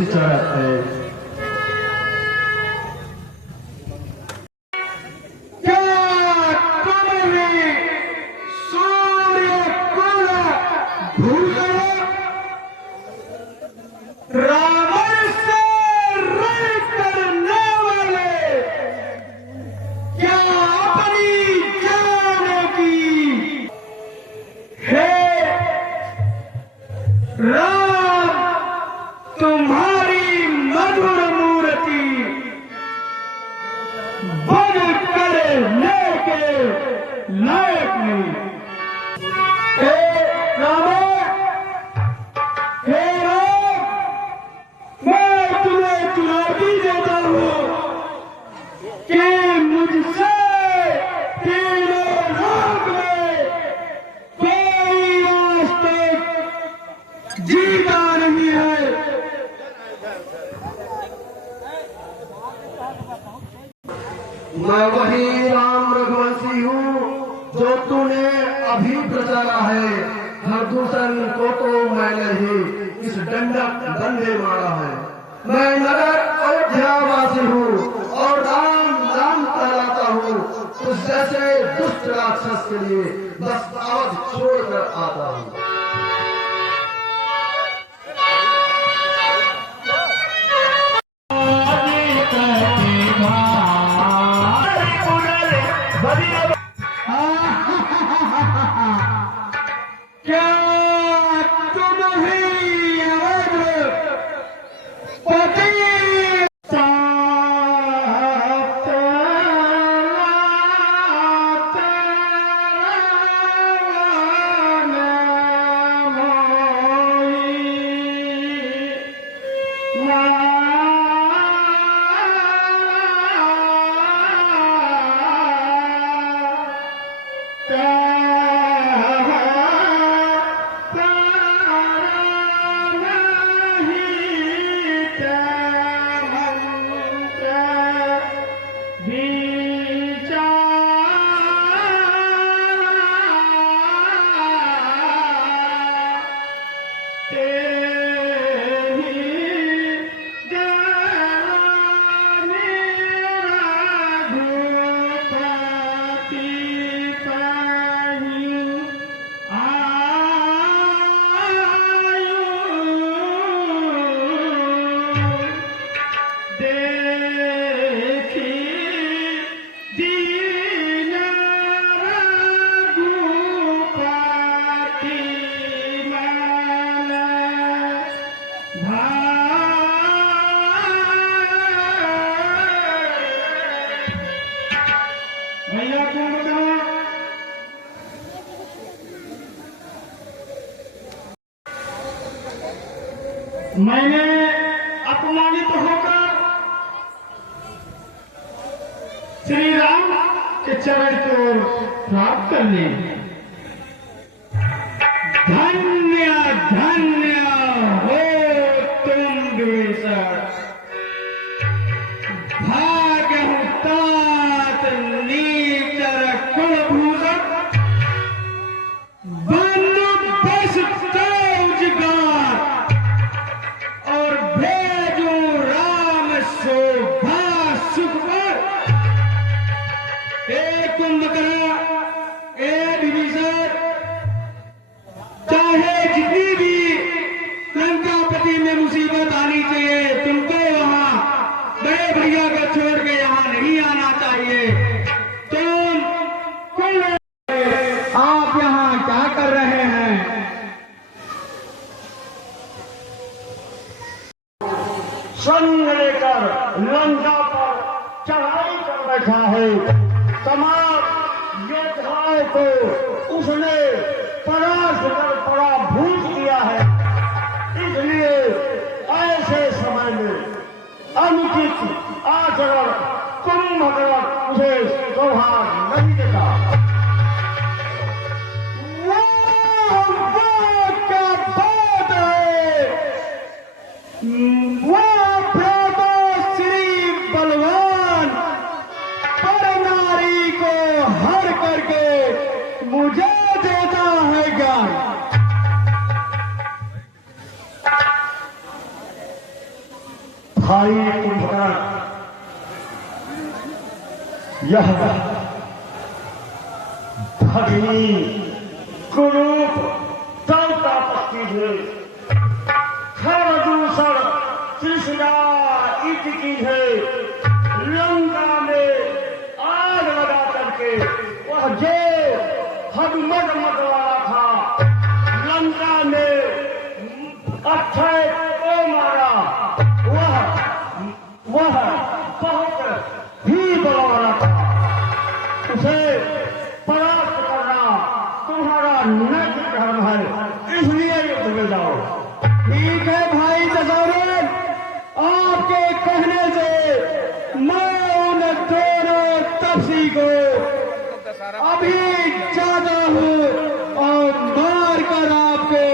से चढ़ा है। तुम्हारी मधुर मूर्ति बन कर लेके लायक नहीं। हे राम, मैं तुम्हें चुनौती देता हूँ कि मुझसे तीनों लोक में कोई आज तक जीता नहीं है। मैं वही राम रघुवंशी हूँ जो तूने अभी प्रचारा है। हर दूसर को तो मैंने ही इस दंडक दंडे मारा है। मैं नगर अयोध्यावासी हूँ और राम नाम कहलाता हूँ। तो जैसे दुष्ट राक्षस के लिए बस आवाज छोड़कर आता हूँ। क्या तुम ही अवध पति भैया कौन बताओ? मैंने अपमानित होकर श्री राम के चरण को प्राप्त कर ली। धन्य धन्य हो तुम विभीषण। भाग्य तात नीचर कुलभूषण। बंधु बस तौजगार और भेजो राम शोभा सुखवर। कुंभकर्ण, विभीषण, चाहे जितनी भी लंकापति में मुसीबत आनी चाहिए, तुमको वहां बड़े भैया को छोड़ के यहाँ नहीं आना चाहिए। तुम कौन? आप यहाँ क्या कर रहे हैं? संग लेकर लंका पर चढ़ाई कर बैठा है। तमाम योद्धाओं को उसने परास्त कर पराभूत किया है। इसलिए ऐसे समय में अनुचित आचरण कुंभकर्ण उसे शोभा नहीं देता। वो क्या बात है! वो श्री बलवान पर नारी को हर करके मुझे देता है ज्ञान। भाई कुंभकर्ण, यह भगिनी कुरूप दौता पत्नी है, खरदूषण तृष्णा ईट की है। लंका में आग लगा करके वह जो हदमद मगवाया था, लंका में अक्षय को मारा, वह बहुत ही बड़ा था। उसे परास्त करना तुम्हारा नैतिक धर्म है, इसलिए युद्ध में जाओ। ठीक है भाई दशरथ, आपके कहने से मैं उन दोनों तपसी को अभी जाता हूँ और मार कर आपके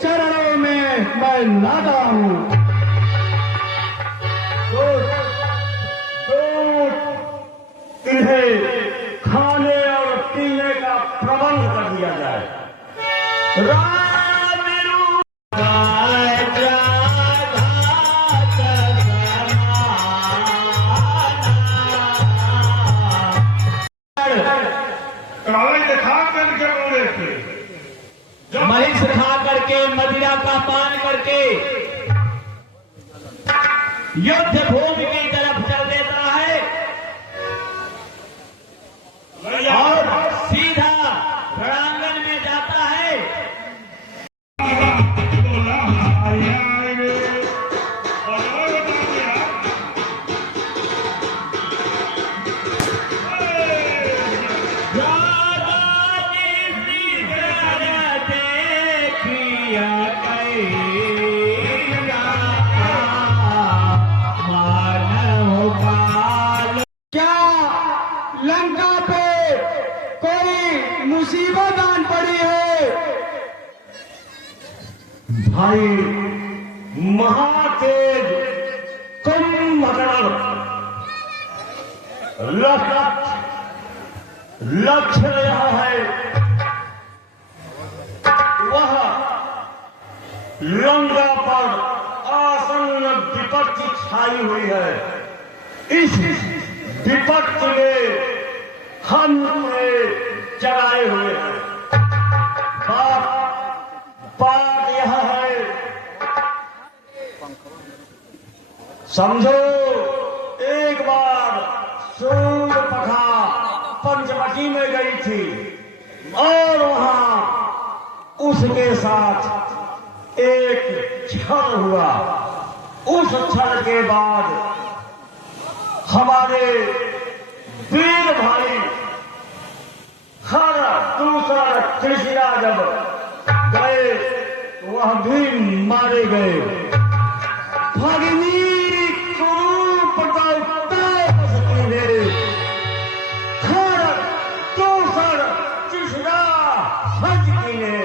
चरणों में मैं लाता हूँ। इन्हें खाने और पीने का प्रबंध कर दिया जाए। महिष खा करके मदिरा का पान करके युद्ध भूमि की तरफ चल देता है और सीधा रणांगन में जाता है। लंका पे कोई मुसीबत आन पड़ी है? भाई महातेज कुंभकर्ण लक्ष्य यह है, वह लंका पर आसन्न विपत्ति छाई हुई है। इस विपत्ति में हम चलाए हुए हैं। बात यह है, समझो एक बार सूर्यपखा पंचवटी में गई थी और वहां उसके साथ एक क्षण हुआ। उस क्षण के बाद हमारे वीर भाई हर दूसरा तृष्णा जब गए वह भी मारे गए। भगिनी कुरूप हर दूसरा तृष्णा हज की ने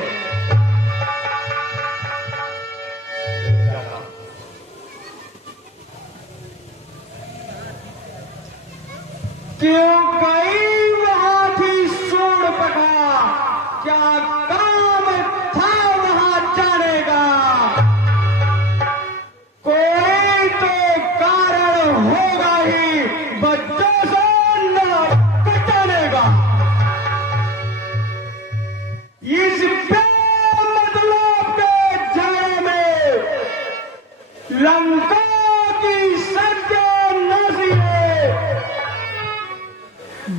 क्यों गई वहां थी सूर्यपखा? क्या काम था वहां जाने का? कोई तो कारण होगा ही बच्चों से न बचाने का। इस मतलब के जाने में लंका की सत्यानाशी है।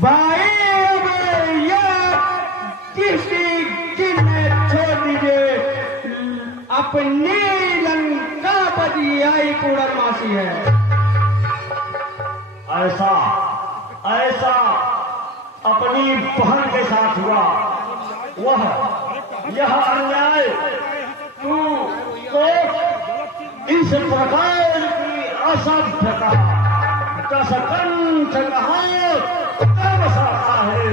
भाई अब यह किसी किन्ने छोड़ दीजिए, अपनी लंकापति आई पूर्णमासी है। ऐसा अपनी बहन के साथ हुआ। वह यह अन्याय तू तो इस प्रकार की असभ्यता कसकंठ कहा तब सकता है।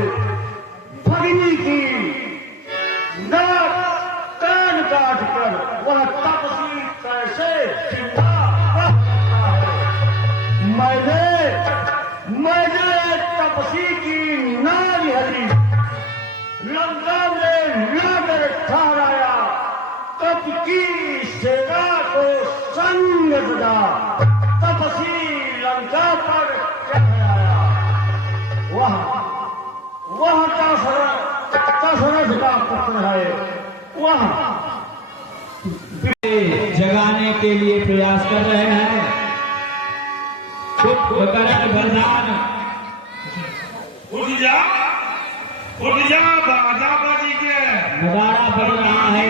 भगिनी की नाक कान काट कर वह तपसी कैसे जिंदा रह सकता है? मैंने तपसी की नारी हरी लंका में लाकर ठहराया, तब की सेना को संग दिया, तब प्रयास कर रहे हैं। चुप करण वरदान उठ जा बाजा बाजी के नगाड़ा बज रहा है।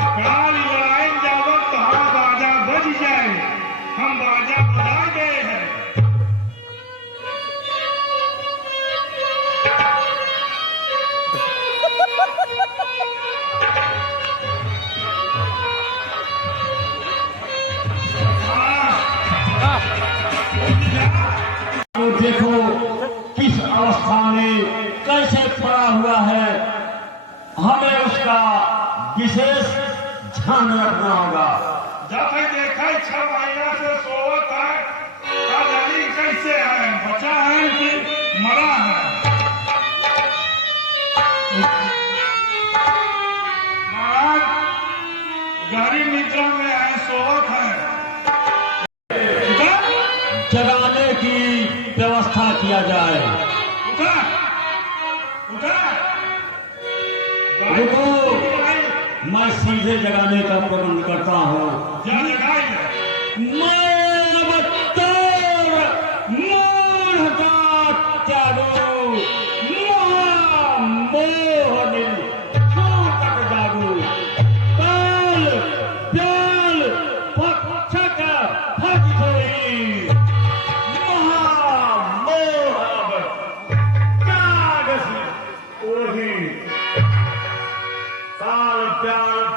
काल लड़ाई जावत हाँ बाजा बज जाए, हम बाजा बजा गए हैं। तो देखो किस अवस्था में कैसे पड़ा हुआ है, हमें उसका विशेष ध्यान रखना होगा। जब देखा 6 महीना से सोवत है, जानी कैसे है, बचा है कि मरा है। महाराज गहरी निद्रा में है, सोवत है। जगाने की व्यवस्था किया जाए। उठा उठा रुको, मैं सीधे जगाने का प्रबंध करता हूँ। क्या जगाई है?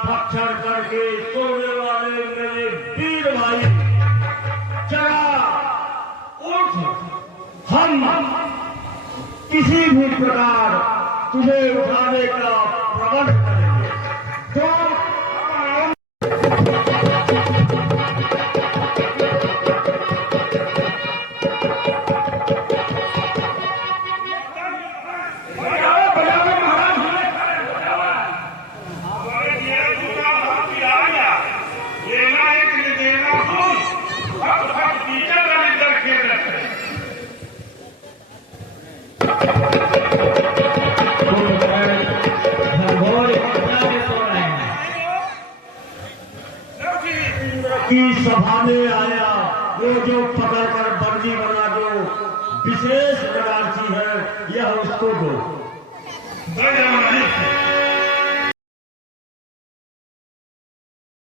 भक्षण करके सोने वाले मेरे वीर भाई, जरा उठ, हम किसी भी प्रकार तुझे उठाने का प्रबंध करेंगे। की सभा में आया वो जो पकड़ कर बंदी बना दो, विशेष प्रकार की है, यह उसको दो। नहीं